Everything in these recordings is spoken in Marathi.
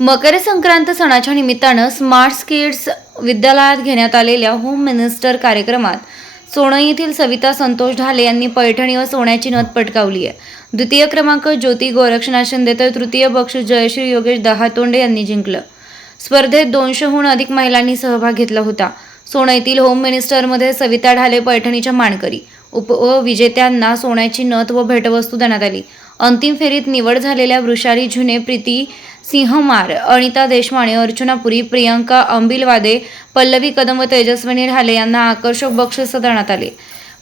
मकर संक्रांत सणाच्या निमित्तानं स्मार्ट किड्स विद्यालयात घेण्यात आलेल्या होम मिनिस्टर कार्यक्रमात सोनई येथील सविता संतोष ढाले यांनी पैठणी व सोन्याची नथ पटकावली आहे. द्वितीय क्रमांक ज्योती गोरक्षनाथ शिंदे तर तृतीय बक्षीस जयश्री योगेश दहातोंडे यांनी जिंकलं. स्पर्धेत दोनशेहून अधिक महिलांनी सहभाग घेतला होता. सोनईतील होम मिनिस्टरमध्ये सविता ढाले पैठणीच्या मानकरी. उप व विजेत्यांना सोन्याची नथ व भेटवस्तू देण्यात आली. अंतिम फेरीत निवड झालेल्या वृषाली झुने प्रीती सिंहमार अनिता देशमाने अर्चना पुरी प्रियंका अंबिलवादे पल्लवी कदम व तेजस्विनी ढाले यांना आकर्षक बक्षीस देण्यात आले.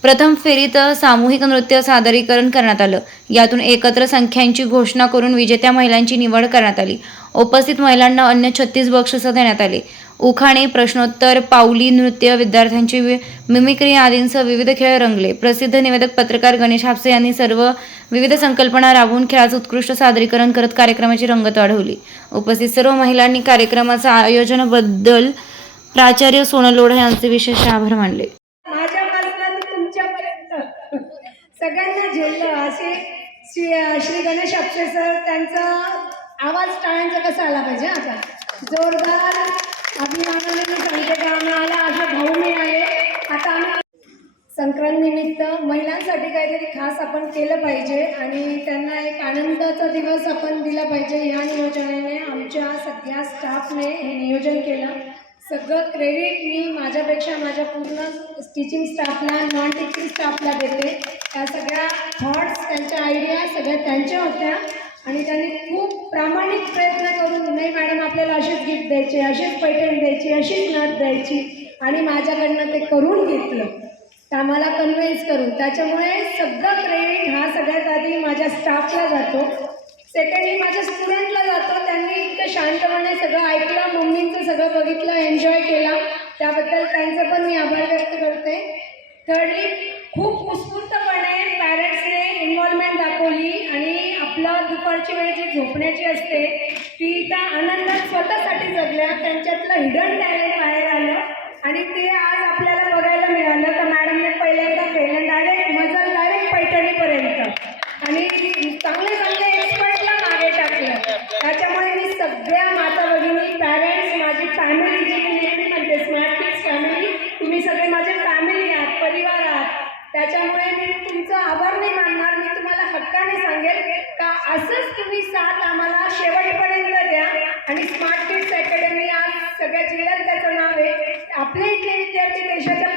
प्रथम फेरीत सामूहिक नृत्य सादरीकरण करण्यात आलं. यातून एकत्र संख्यांची घोषणा करून विजेत्या महिलांची निवड करण्यात आली. उपस्थित महिलांना अन्य छत्तीस बक्षिसं देण्यात आले. उखाणे प्रश्नोत्तर पाऊली नृत्य विद्यार्थ्यांची वि- मिमिक्री आदींसह विविध खेळ रंगले. प्रसिद्ध निवेदक पत्रकार गणेश हापसे यांनी सर्व विविध संकल्पना राबवून खेळाचं उत्कृष्ट सादरीकरण करत कार्यक्रमाची रंगत वाढवली. उपस्थित सर्व महिलांनी कार्यक्रमाच्या आयोजनाबद्दल प्राचार्य सोनल लोढा यांचे विशेष आभार मानले. सगळ्यांना झेललं असे श्री श्री गणेश आपसे सर त्यांचा आवाज टाळ्यांचा कसा आला पाहिजे? आता जोरदार अभिमानाने मी आम्हाला असे भाऊ मिळाले. आता आम्ही संक्रांत निमित्त महिलांसाठी काहीतरी खास आपण केलं पाहिजे आणि त्यांना एक आनंदाचा दिवस आपण दिला पाहिजे ह्या नियोजनाने आमच्या सगळ्या स्टाफने हे नियोजन केलं. सगळं क्रेडिट मी माझ्यापेक्षा माझ्या पूर्ण टीचिंग स्टाफला नॉन टीचिंग स्टाफला देते. त्या सगळ्या थॉट्स त्यांच्या आयडिया सगळ्या त्यांच्या होत्या. आणि त्यांनी खूप प्रामाणिक प्रयत्न आपल्याला अशीच गिफ्ट द्यायची अशीच पैठण द्यायची अशीच नथ द्यायची आणि माझ्याकडनं ते करून घेतलं. तर आम्हाला कन्व्हिन्स करून त्याच्यामुळे सगळं क्रेडिट हा सगळ्यात आधी माझ्या स्टाफला जातो. सेकंडली माझ्या स्टुडंटला जातो. त्यांनी इतकं शांतपणे सगळं ऐकलं मम्मींचं सगळं बघितलं एन्जॉय केला. त्याबद्दल त्यांचं पण मी आभार व्यक्त करते. थर्डली खूप उत्स्फूर्तपणे पॅरेंट्सने इन्व्हॉल्वमेंट दाखवली आणि आपलं दुपारची वेळ जी झोपण्याची असते की त्या आनंदात स्वतःसाठी जगल्या त्यांच्यातलं हिडन टॅलेंट बाहेर आलं आणि ते आज आपल्याला बघायला मिळालं तर मॅडमने पहिल्यांदा केलं डायरेक्ट मजल डायरेक्ट पैठणीपर्यंत. आणि चांगले चांगले एक्सपर्टला मागे टाकलं. त्याच्यामुळे मी सगळ्या माता भगिनी पॅरेंट्स माझी फॅमिली जी मी नेहमी म्हणते स्मार्ट किड्स फॅमिली तुम्ही सगळे माझे फॅमिली आहात परिवार आहात. त्याच्यामुळे मी तुमचं आभार नाही मानणार मी तुम्हाला हक्काने सांगेल का असंच तुम्ही साथ आम्हाला आणि स्मार्ट किड्स अकॅडमी आज सगळ्या जिल्ह्यात त्याचं नाव आहे. आपले इथले विद्यार्थी देशाच्या